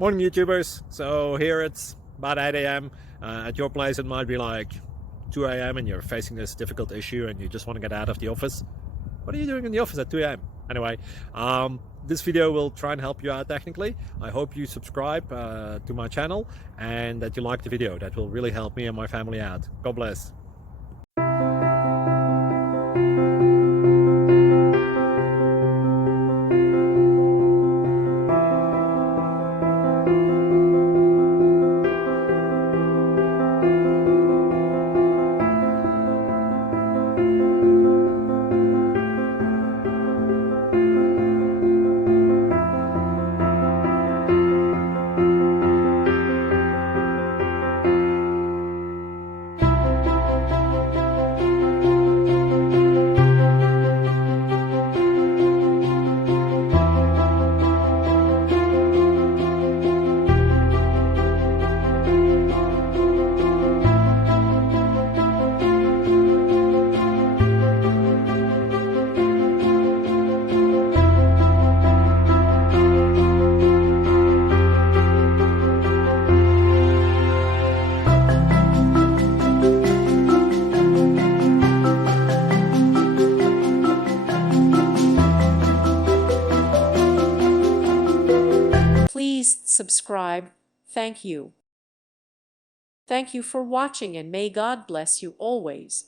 Morning YouTubers. So here it's about 8 a.m. At your place it might be like 2 a.m. and you're facing this difficult issue and you just want to get out of the office. What are you doing in the office at 2 a.m.? Anyway, this video will try and help you out technically. I hope you subscribe to my channel and that you like the video. That will really help me and my family out. God bless. Please subscribe. Thank you. Thank you for watching and may God bless you always.